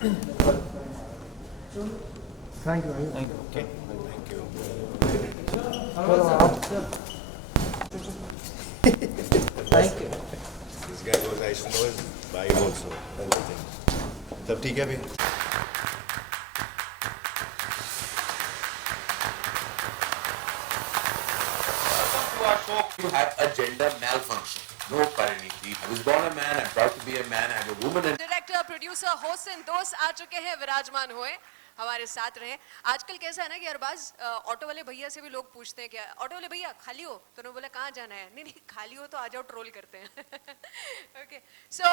Thank you. Okay. Thank you. Thank you. This guy was I know his wife also. Everything. सब ठीक है भी? To our show, you had a gender malfunction. No, Pariniti. I was born a man. I'm proud to be a man. I'm a woman. And director producer host दोस्त आ चुके हैं, विराजमान हुए हमारे साथ रहे। आजकल कैसा है ना कि अरबाज ऑटो वाले भैया से भी लोग पूछते हैं क्या ऑटो वाले भैया खाली हो, तो उन्होंने बोला कहाँ जाना है, नहीं नहीं खाली हो तो आ जाओ, ट्रोल करते हैं। ओके सो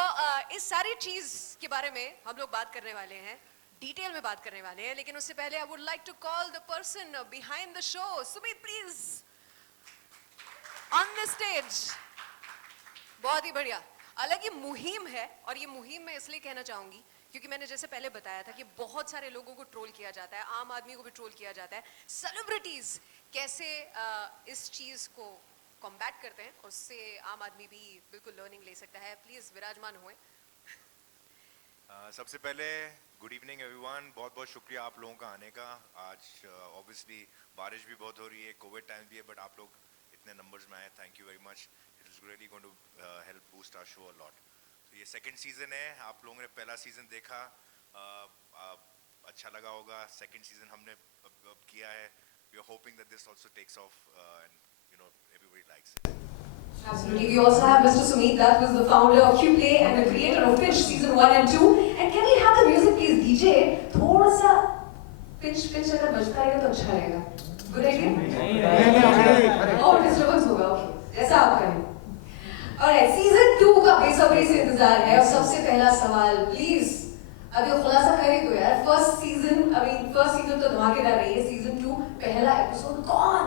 इस सारी चीज के बारे में हम लोग बात करने वाले हैं, डिटेल में बात करने वाले हैं, लेकिन उससे पहले I would like to call the person behind the show. Sumit please on the stage. बहुत ही बढ़िया। अलग ही मुहिम है, और ये मुहिम मैं इसलिए कहना चाहूंगी क्योंकि मैंने जैसे पहले बताया था कि बहुत सारे लोगों को ट्रोल किया जाता है, आम आदमी को भी ट्रोल किया जाता है। सेलिब्रिटीज कैसे इस चीज को कॉम्बैट करते हैं, उससे आम आदमी भी बिल्कुल लर्निंग ले सकता है। प्लीज विराजमान हुए। सबसे पहले गुड इवनिंग एवरीवन, बहुत बहुत शुक्रिया आप लोगों का आने का। आज ऑब्वियसली बारिश भी बहुत हो रही है, कोविड टाइम भी है, बट आप लोग इतने नंबर्स में आए, thank you very much. It is really going to help boost our show a lot. तो ये सेकंड सीजन है, आप लोगों ने पहला सीजन देखा, अच्छा लगा होगा। सेकंड सीजन हमने अब किया है, we are hoping that this also takes off and you know everybody likes it. Absolutely. We also have Mr. Sumit, that was the founder of QPlay and the creator of Pitch Season 1 and 2. And can we have the music please, DJ? थोड़ा सा pitch अगर बजता रहेगा तो अच्छा रहेगा। Good idea? नहीं। Oh, disturbance होगा, okay. जैसा आप करें। Alright, Season 2 का बेसब्री से इंतजार है, और सबसे पहला सवाल प्लीज अभी खुलासा करें तो यार, फर्स्ट सीजन तो धमाकेदार रही है, Season 2 पहला एपिसोड कौन?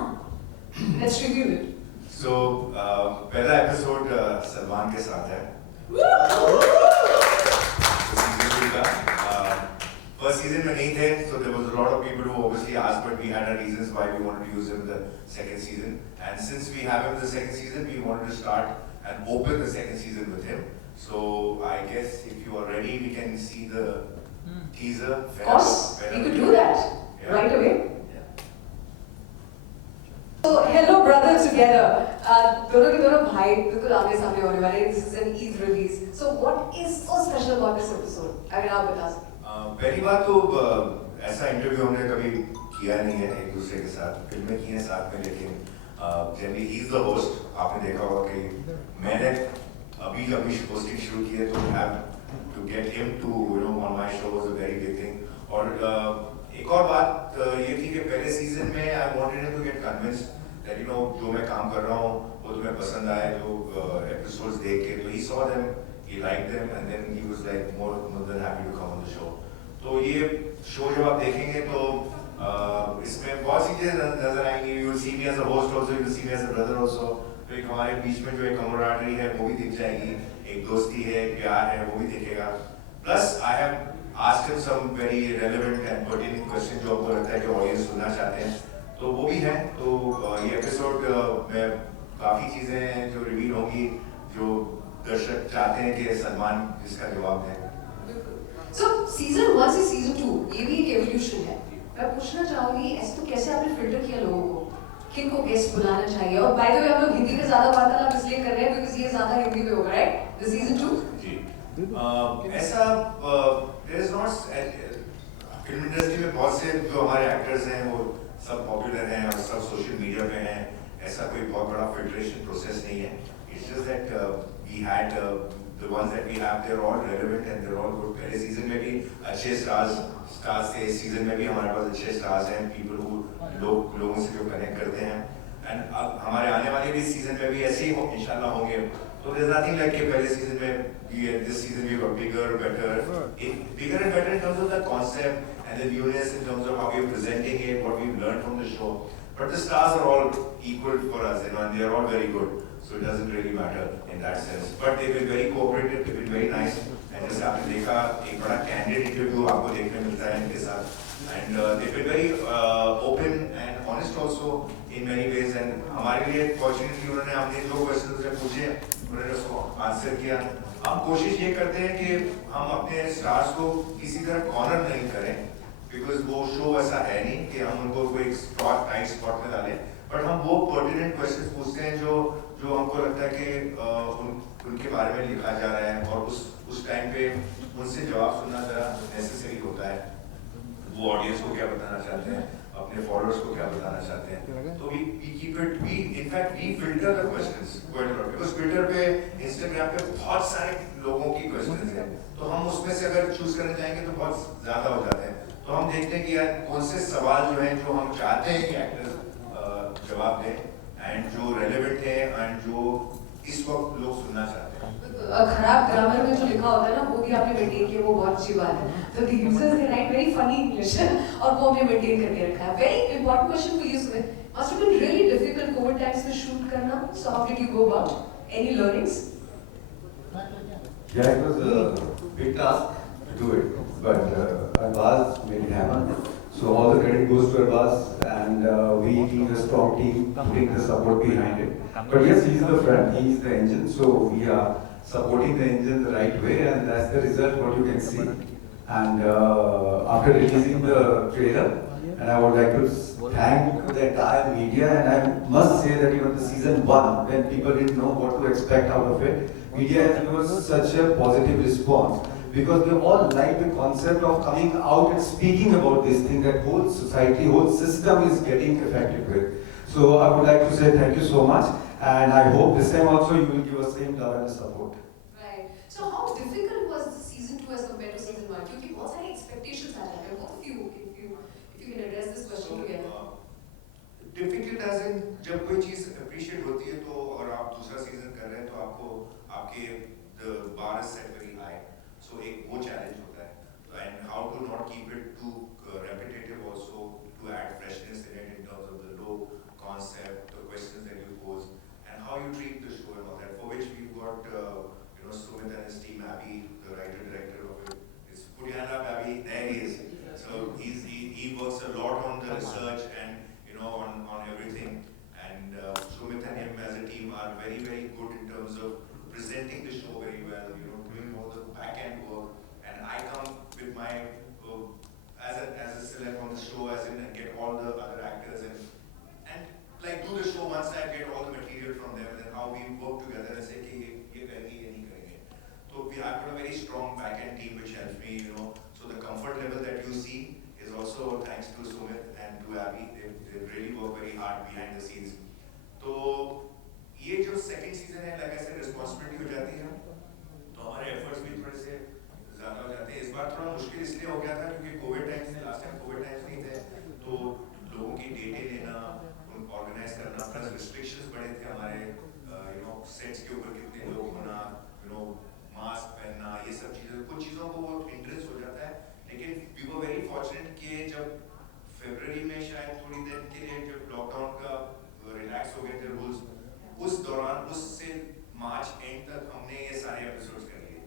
Let's review it. So पहला एपिसोड सलमान के साथ है। फर्स्ट सीजन में नहीं थे, so there was a lot of people who obviously asked, but we had our reasons why we wanted to use him in the second season. And since we have him in the second season, we wanted to start and open the second season with him. So I guess if you are ready, we can see the teaser. Of course, we could do that right away. So hello brother together. दोनों के दोनों भाई बिल्कुल आमने सामने होने वाले हैं. This is an Eid release. So what is so special about this episode? अगर आप बता सकें. पहली बात तो ऐसा इंटरव्यू हमने कभी किया नहीं है एक दूसरे के साथ, फिल्में की हैं साथ में, लेकिन generally he is the host. आपने देखा होगा कि मैंने अभी जब भी होस्टिंग शुरू की है तो have to get him to you know on my show was a very big thing. और एक और बात ये थी कि पहले सीजन में I wanted him to get convinced that you know जो मैं काम कर रहा हूँ वो तुम्हें पसंद आए, जो एपिसोड्स देख के, तो he saw them, he like them, and then he was like more than happy to come on the show. तो ये शो जब आप देखेंगे तो इसमें बहुत सी चीजें नजर आएंगी। You will see me as a host also, you will see me as a brother also. तो एक हमारे बीच में जो एक कमराडरी है वो भी दिख जाएगी, एक दोस्ती है, एक प्यार है, वो भी दिखेगा। Plus I have asked him some very relevant and pertinent question जो आपको लगता है कि ऑडियंस सुनना चाहते हैं, तो वो भी है। तो ये एपिसोड में काफी चीजें हैं जो रिवील होंगी, जो दर्शक चाहते हैं कि सलमान जिसका जवाब दें। So season 1 से season 2 ये भी एक एवोल्यूशन है। मैं पूछना चाहूंगी ऐसे तो कैसे आपने फिल्टर किया लोगों को, किन को गेस्ट बुलाना चाहिए? और बाय द वे हम लोग हिंदी में ज्यादा वार्तालाप इसलिए कर रहे हैं क्योंकि ये ज्यादा हिंदी में होगा, राइट? द सीजन 2 जी ऐसा there is not, film industry में बहुत से जो हमारे एक्टर्स हैं वो सब पॉपुलर हैं और सब सोशल मीडिया पे हैं, ऐसा कोई बहुत बड़ा फिल्ट्रेशन प्रोसेस नहीं है। It's just that we had the ones that we have, they're all relevant and they're all good. पहले सीजन में भी अच्छे स्टार्स थे, इस सीजन में भी हमारे पास अच्छे स्टार्स हैं, पीपल हु लोगों से जो कनेक्ट करते हैं, एंड अब हमारे आने वाले भी सीजन में भी ऐसे ही इंशाल्लाह होंगे। तो there's nothing like कि पहले सीजन में this season we were bigger, better, bigger and better in terms of the concept and the newness, in terms of how we're presenting it, what we've learned from the show. But the stars are all equal for us, you know, and they are all very good. So it doesn't really matter in that sense. But they've been very cooperative, they've been very nice. And जैसे आपने देखा एक बड़ा candid interview आपको देखने मिलता है इनके साथ. And they've been very open and honest also in many ways. And हमारे लिए fortunately उन्होंने हमने जो questions उनसे पूछे उन्होंने उसको answer किया. हम कोशिश ये करते हैं कि हम अपने स्टार्स को किसी तरह कॉर्नर नहीं करें, बिकॉज वो शो ऐसा है नहीं कि हम उनको कोई स्पॉट नाइट स्पॉट में डालें, बट हम वो पर्टिनेंट क्वेश्चंस पूछते हैं जो जो हमको लगता है कि उनके बारे में लिखा जा रहा है, और उस टाइम पे उनसे जवाब सुनना जरा नेसेसरी होता है। वो ऑडियंस को क्या बताना चाहते हैं, अपने फॉलोअर्स को क्या बताना चाहते हैं, तो we keep it, we in fact we filter the questions quite a lot, because Twitter पे, इंस्टाग्राम पे बहुत सारे लोगों की क्वेश्चंस हैं, तो हम उसमें से अगर चूज करने जाएंगे तो बहुत ज्यादा हो जाते हैं। तो हम देखते हैं कि यार कौन से सवाल जो हैं जो हम चाहते हैं कि एक्टर्स जवाब दें, एंड जो रेलेवेंट है एंड जो इस वक्त लोग सुनना चाहते हैं। खराब ग्रामर में जो लिखा होता है ना, वो भी आपने मेंटेन किया, वो बहुत अच्छी बात है। तो the users they write very funny English और वो हमने मेंटेन करके रखा है। Very important question for you Sumit, must have been really difficult Covid times में शूट करना, so how did you go about, any learnings? Yeah, it was a big task to do it, but Arbaz made it happen. So all the credit goes to Arbaz, and we being a strong team, putting the support behind it. But yes, he's the front, he's the engine, so we are supporting the engine the right way, and that's the result what you can see. And after releasing the trailer, and I would like to thank the entire media, and I must say that even the season 1, when people didn't know what to expect out of it, media has given us such a positive response, because they all like the concept of coming out and speaking about this thing that whole society, whole system is getting affected with. So I would like to say thank you so much, and I hope this time also you will give us same love and support. Right. So how difficult was the season 2 as compared to season 1? क्योंकि बहुत सारे expectations आ जाते हैं, both of you, if you can address this question together. Difficult as in जब कोई चीज अप्रिशिएट होती है तो, और आप दूसरा सीजन कर रहे हैं तो आपको आपके the bar is set very high, so एक वो चैलेंज होता है, and how to not keep it to repetitive also, to add freshness in it in terms of the low concept, the questions that you pose, and how you treat the show and all that, for which we've got Sumit and his team, Abby, the writer director of it, is put your hand up, Abby, there he is. So he works a lot on the research and on everything, and Sumit and him as a team are very good in terms of presenting the show very well, doing all the back end work, and I come with my as a celeb on the show, as in, and get all the other actors and like do the show once I get all the material from them, and then how we work together and say कि ये करेंगे ये नहीं करेंगे. So we have got a very strong back end team which helps me, so the comfort level that you see is also thanks to Sumit and to Abby. They really work very hard behind the scenes. तो ये जो second season है, like I said, responsibility हो जाती है, तो हमारे efforts भी थोड़े से ज़्यादा हो जाते हैं. इस बार थोड़ा मुश्किल इसलिए हो गया था क्योंकि कोविड टाइम्स में, लास्ट टाइम कोविड टाइम्स नहीं थे, तो लोगों की डेटें लेना, ऑर्गेनाइज करना, प्लस रिस्ट्रिक्शंस बड़े थे हमारे, सेट्स के ऊपर कितने लोग होना, मास्क पहनना, ये सब चीज़ें, कुछ चीज़ों को वो हिंड्रेंस हो जाता है. लेकिन वी वर वेरी फॉर्चुनेट कि जब फरवरी में शायद थोड़ी देर के लिए जब लॉकडाउन का रिलैक्स हो गए थे रूल्स, उस दौरान, उससे मार्च एंड तक हमने ये सारे एपिसोड्स कर लिए,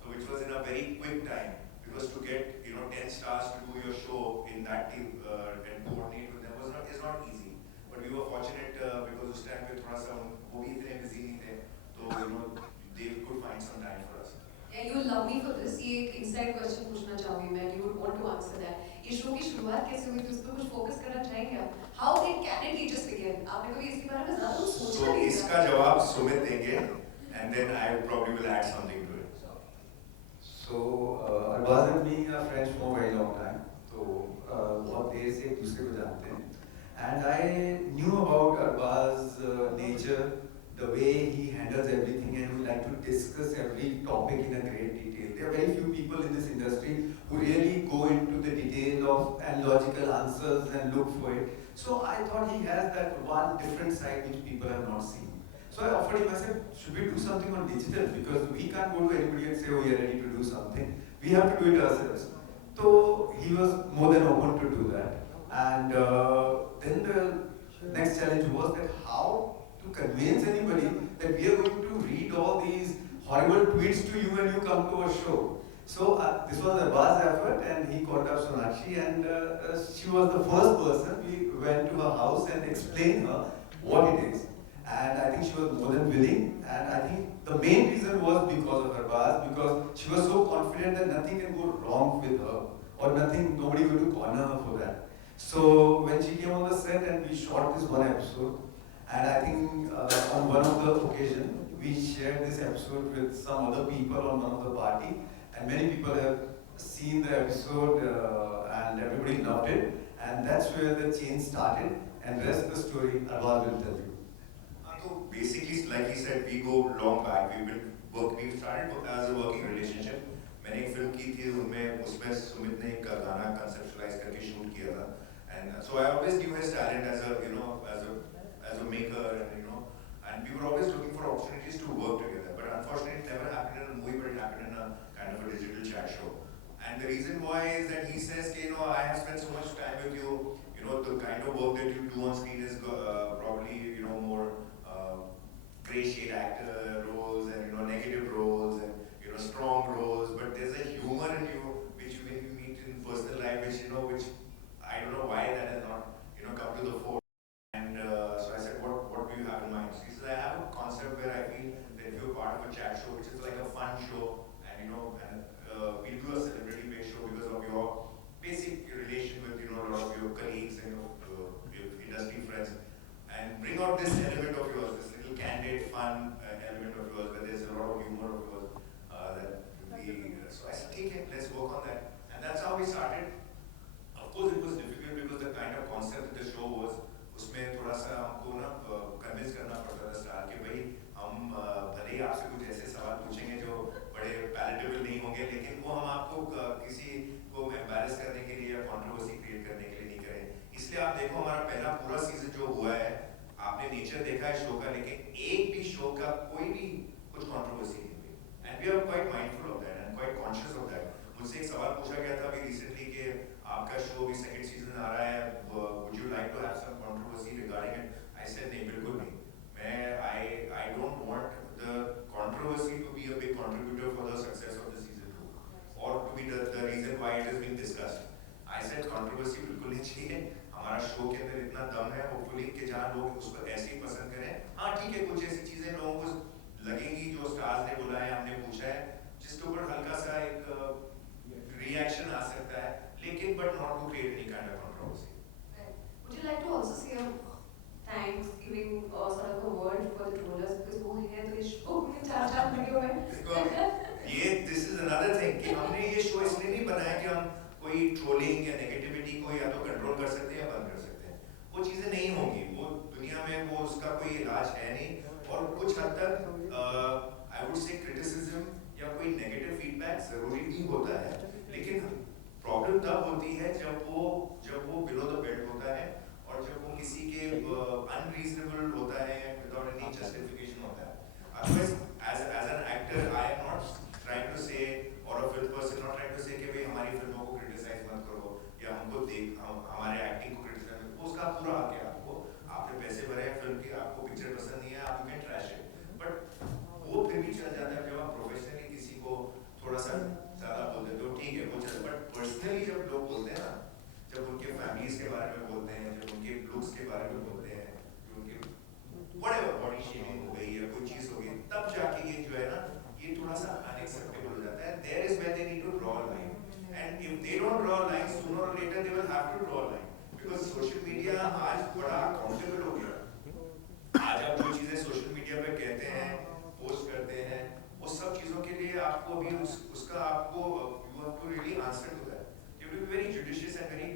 तो which was in a very quick time, because to get 10 stars to do your show in that team and coordinate with them is not easy. But we were fortunate because उस टाइम पे थोड़ा सा वो भी इतने busy नहीं थे, तो they could find some time for us. Yeah, you will love me for this. ये एक inside question पूछना चाहूँगी मैं. You would want to answer that. ये शो की शुरुआत कैसे हुई थी, उस पर कुछ फोकस करना चाहेंगे आप? How did Can It just begin? आपने कभी इसके बारे में ज़्यादा सोचा नहीं? इसका जवाब सुमित देंगे, and then I probably will add something to it. So Arbaz and me are friends for a very long time, तो बहुत देर से एक दूसरे को जानते हैं. And I knew about Arbaz's nature, the way he handles everything, and we like to discuss every topic in a great detail. There are very few people in this industry who really go into the detail of and logical answers and look for it. So I thought he has that one different side which people have not seen. So I offered him, I said, should we do something on digital? Because we can't go to anybody and say, oh, we are ready to do something. We have to do it ourselves. So he was more than open to do that. And then the next challenge was that how to convince anybody that we are going to read all these horrible tweets to you when you come to our show. So this was Arbaz's effort, and he called up Sonakshi, and she was the first person. We went to her house and explained her what it is. and I think she was more than willing. And I think the main reason was because of Arbaz, because she was so confident that nothing can go wrong with her, or nobody going to corner her for that. So when she came on the set and we shot this one episode, and I think on one of the occasions we shared this episode with some other people on one of the party, and many people have seen the episode and everybody loved it, and that's where the change started. And rest of the story, Arbaz will tell you. So basically, like he said, we go long back. We started as a working relationship. मैंने एक फिल्म की थी उसमें सुमित ने एक गाना conceptualize करके shoot किया था. And so I always knew his talent as a maker, and we were always looking for opportunities to work together. But unfortunately, it never happened in a movie, but it happened in a kind of a digital chat show. And the reason why is that he says, I have spent so much time with you. The kind of work that you do on screen is probably more gray shade actor roles and negative roles and strong roles. But there's a humor in you which when you meet in personal life, which I don't know why that has not come to the fore. And so I said, what do you have in mind? So he said, I have a concept where I feel that if you're part of a chat show, which is like a fun show, and we do a celebrity-based show because of your basic relation with a lot of your colleagues and your industry friends, and bring out this element of yours, this little candid, fun element of yours, where there's a lot of humor of yours. So I said, okay, let's work on that, and that's how we started. Of course, it was difficult because the kind of concept that the show was, उसमें थोड़ा सा हमको ना कन्विंस करना पड़ता था स्टार कि भाई हम भले ही आपसे कुछ ऐसे सवाल पूछेंगे जो बड़े पैलेटेबल नहीं होंगे, लेकिन वो हम आपको किसी को एम्बैरेस करने के लिए या कंट्रोवर्सी क्रिएट करने के लिए नहीं करें. इसलिए आप देखो हमारा पहला पूरा सीजन जो हुआ है, आपने नेचर देखा है शो का, लेकिन एक भी शो का कोई भी कुछ कंट्रोवर्सी नहीं हुई. And we are quite mindful of that and quite conscious of that. मुझसे एक सवाल पूछा गया था अभी रिसेंटली कि आपका शो भी सेकंड सीजन आ रहा है, would you like to have some controversy regarding it? I said नहीं, बिल्कुल नहीं. I don't want the controversy to be a big contributor for the success of the season 2 or to be the reason why it is being discussed. I said controversy बिल्कुल नहीं चाहिए. हमारा शो के अंदर इतना दम है होपफुली कि जहाँ लोग उसको ऐसे ही पसंद करें. हाँ ठीक है, कुछ ऐसी चीजें लोगों को लगेंगी जो स्टार्स ने बोला है, हमने पूछा है, जिसके ऊपर हल्का सा एक रिएक्शन आ सकता है, लेकिन but not to create any kind of controversy. Would you like to also say a thanks, giving sort of a word for the trollers, because वो है तो इस शो में चार वीडियो में. This is another thing कि हमने ये शो इसलिए नहीं बनाया कि हम कोई ट्रोलिंग या नेगेटिविटी को या तो कंट्रोल कर सकते हैं या बंद कर सकते हैं. वो चीजें नहीं होंगी, वो दुनिया में वो उसका कोई इलाज है नहीं. और कुछ हद तक आई वुड से क्रिटिसिज्म या कोई नेगेटिव फीडबैक जरूरी भी होता है, लेकिन प्रॉब्लम तब होती है जब वो बिलो द बेल्ट होता है और जब वो किसी के अनरीजनेबल होता है विदाउट एनी जस्टिफिकेशन होता है. Otherwise as an actor I am not trying to say और a film person not trying to say कि भाई हमारी फिल्मों को क्रिटिसाइज मत करो या हमारे एक्टिंग को क्रिटिसाइज मत करो. उसका पूरा हक है आपको, आपने पैसे भरे हैं फिल्म के, आपको पिक्चर पसंद नहीं है, आप you can trash it. But वो फिर भी चल जाता है जब आप प्रोफेशनली किसी को थोड़ा सा ज्यादा बोल देते हो, ठीक है वो चल. बट पर्सनली जब लोग बोलते हैं ना, जब उनके फैमिलीज के बारे में बोलते हैं, जब उनके लुक्स के बारे में बोलते हैं, उनके व्हाटएवर बॉडी शेपिंग हो गई या कोई चीज हो गई, तब जाके ये जो है ना ये थोड़ा सा अनएक्सेप्टेबल हो जाता है. There is where they need to draw a line, and if they don't draw a line, sooner or later they will have to draw a line, because social media आज बड़ा अकाउंटेबल हो गया. आज आप जो चीजें सोशल मीडिया पे कहते हैं, पोस्ट करते हैं, वो सब चीजों के लिए आपको भी उसका आपको you have to really answer to that. You have to be very judicious and very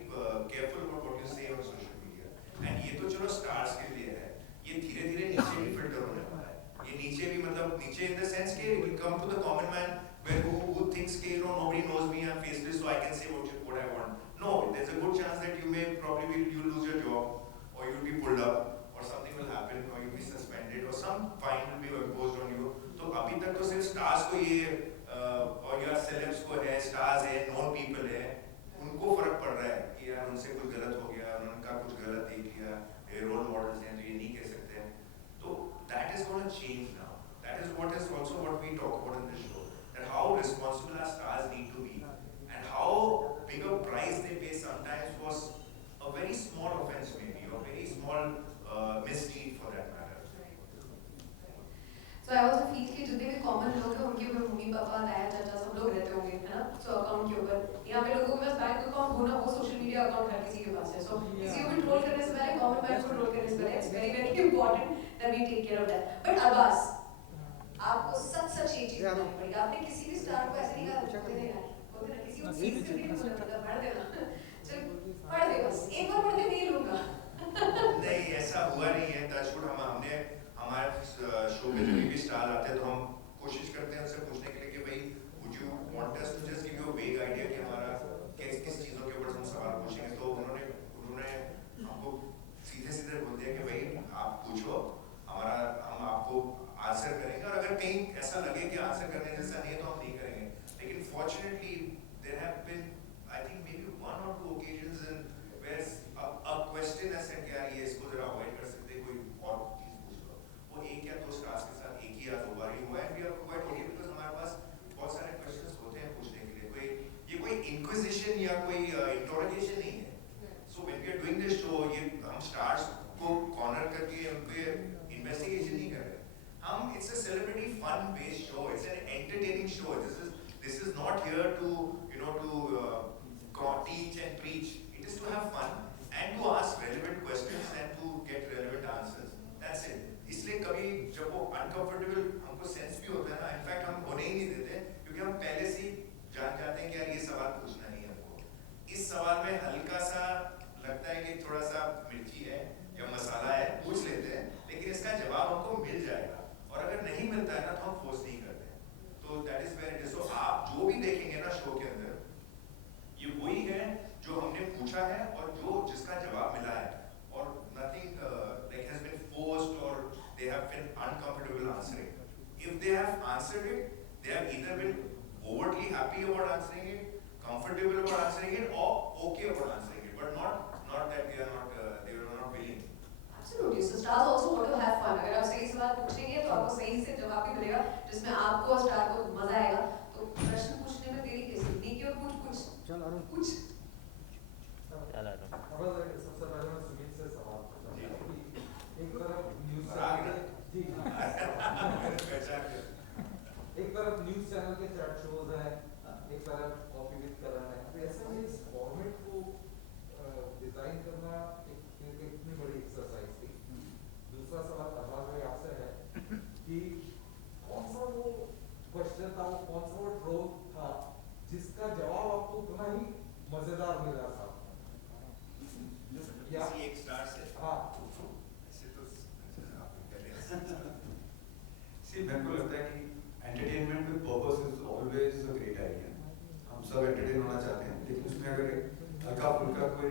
careful about what you say on social media. And ये तो चलो स्टार्स के लिए है, ये धीरे धीरे नीचे भी फिल्टर होने वाला है. ये नीचे भी मतलब नीचे इन द सेंस के will come to the common man where who thinks कि nobody knows me, I'm faceless, so I can say what I want. No, there's a good chance that you may probably you lose your job or you'll be pulled up or something will happen or you'll be suspended or some fine will be imposed on you. तो अभी तक तो सिर्फ स्टार्स को ये और या सेलेब्स को है, स्टार्स है, नॉन पीपल है, उनको अकाउंट हर किसी के पास है, so किसी को भी ट्रोल करने से पहले, कॉमन मैन को ट्रोल करने से पहले, it's very very important that we take care of that. But Abbas, आपको सच ये चीज बतानी पड़ेगी, आपने किसी भी स्टार को ऐसे नहीं कहा बोलते नहीं यार, बोलते ना किसी को चीज से नहीं बोलना पड़ता, पढ़ देना, चल पढ़ दे बस, एक बार पढ़ दे नहीं लूंगा. नहीं, ऐसा हुआ नहीं है। टचवुड हमने हमारे शो में जब भी स्टार आते हैं तो हम कोशिश करते हैं उनसे पूछने के लिए कि भाई would you want us to just give you a vague idea कि हमारा किस चीज़ों के ऊपर हम सवाल पूछेंगे, तो उन्होंने हमको सीधे बोल दिया कि भाई आप पूछो, हम आपको आंसर करेंगे, और अगर कहीं ऐसा लगे कि आंसर करने जैसा नहीं है तो हम नहीं करेंगे. लेकिन fortunately there have been I think maybe 1 or 2 occasions in where a question has said यार ये इसको जरा अवॉइड कर सकते हैं, कोई और चीज पूछ लो. वो एक या दो स्टार्स के साथ एक ही या 2 बार ही हुआ है. We are quite okay because हमारे पास बहुत सारे क्वेश्चंस होते हैं पूछने के लिए. कोई इंक्विजिशन या कोई इंटरोगेशन नहीं है. So when we are doing this show, ये हम स्टार्स को कॉर्नर करके उनके इन्वेस्टिगेशन नहीं कर रहे. हम it's a celebrity fun based show, it's an entertaining show. This is not here to teach and preach. It is to have fun and to ask relevant questions and to get relevant answers. That's it. इसलिए कभी जब वो uncomfortable हमको सेंस भी होता है ना, इनफैक्ट हम होने ही नहीं देते क्योंकि हम पहले से जान जाते हैं कि यार ये सवाल पूछना नहीं है हमको. इस सवाल में हल्का सा लगता है कि थोड़ा सा मिर्ची है या मसाला है, पूछ लेते हैं, लेकिन इसका जवाब हमको मिल जाएगा. और अगर नहीं मिलता है ना तो हम फोर्स नहीं करते. तो that is where it is. So आप जो भी देखेंगे ना शो के अंदर, ये वही है जो हमने पूछा है और जिसका जवाब मिला है. और nothing like has been forced or they have been uncomfortable answering. If they have answered it, they have either been overtly happy about answering it, comfortable about answering it, or okay about answering it, but not that they were not willing. Absolutely. So stars also want to have fun. अगर आप सही सवाल पूछेंगे तो आपको सही से जवाब भी मिलेगा, जिसमें आपको और स्टार को मजा आएगा. तो प्रश्न पूछने में देरी कैसे? नहीं और कुछ चल अरुण कुछ सबसे पहले मैं सुमित से सवाल पूछना चाहता हूं कि एक तरफ न्यूज़ चैनल के चैट शोज हैं, एक तरफ कॉफी विद करण है, तो ऐसे में इस फॉर्मेट को डिजाइन करना एक इतनी बड़ी एक्सरसाइज थी. दूसरा सवाल अब्बास भाई आपसे है कि कौन सा वो क्वेश्चन था, वो कौन सा वो ट्रोल था जिसका जवाब आपको उतना ही मजेदार मिला था? किसी एक स्टार से. हाँ. ऐसे तो आप पहले मेरे को लगता है कि entertainment with purpose is always a great idea. हम सब एंटरटेन होना चाहते हैं, लेकिन उसमें अगर हल्का फुल्का कोई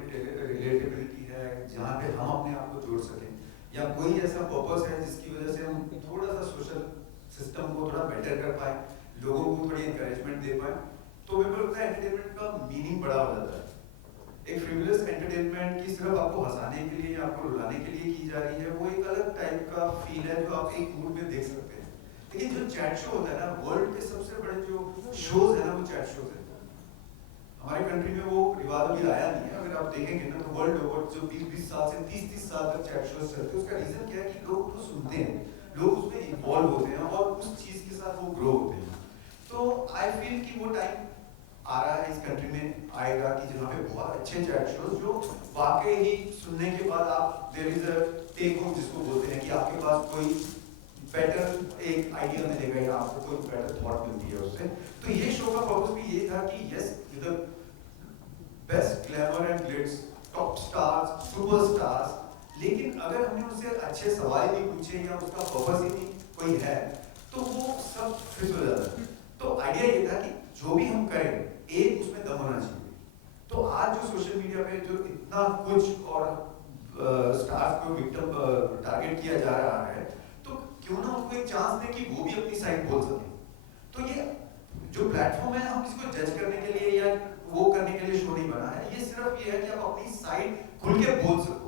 रिलेटेबिलिटी है जहाँ पे हम अपने आप को जोड़ सकें, या कोई ऐसा पर्पस है जिसकी वजह से हम थोड़ा सा सोशल सिस्टम को थोड़ा बेटर कर पाए, लोगों को थोड़ी इंकरेजमेंट दे पाए, तो मेरे को लगता है एंटरटेनमेंट का मीनिंग बड़ा हो जाता है. एक फ्रिवलेस एंटरटेनमेंट की सिर्फ आपको हंसाने के लिए या आपको रुलाने के लिए की जा रही है, वो एक अलग टाइप का फील है जो आप एक मूड में देख सकते हैं. लेकिन जो चैट शो होता है ना, वर्ल्ड के सबसे बड़े जो शोज है ना, वो चैट शोज है. हमारे कंट्री में वो रिवाज अभी आया नहीं है. अगर आप देखेंगे ना तो वर्ल्ड ओवर जो 20-20 साल से 30-30 साल तक चैट शोज चलते हैं, उसका रीजन क्या है कि लोग उसको सुनते हैं, लोग उसमें इन्वॉल्व होते हैं और उस चीज के साथ वो ग्रो होते हैं. तो आई फील कि वो टाइम आ रहा है, इस कंट्री में आएगा कि जहाँ पे बहुत अच्छे चैट शोज जो वाकई ही सुनने के बाद आप there is a take home जिसको बोलते हैं कि आपके पास कोई बेटर एक आइडिया मिलेगा या आपको कोई बेटर थॉट मिलती है उससे. तो ये शो का पर्पस भी ये था कि yes with the best glamour and Glitz, top stars, superstars, लेकिन अगर हमने उनसे अच्छे सवाल नहीं पूछे या उसका पर्पस ही नहीं कोई है तो वो सब फिट हो जाता है. तो आइडिया ये था कि जो भी हम करें एक उसमें दम होना चाहिए. तो आज जो सोशल मीडिया पे जो इतना कुछ और स्टार्स को विक्टिम टारगेट किया जा रहा है, तो क्यों ना उनको एक चांस दें कि वो भी अपनी साइड बोल सकें. तो ये जो प्लेटफॉर्म है, हम इसको जज करने के लिए या वो करने के लिए शो नहीं बना है. ये सिर्फ ये है कि आप अपनी साइड खुल के बोल सकते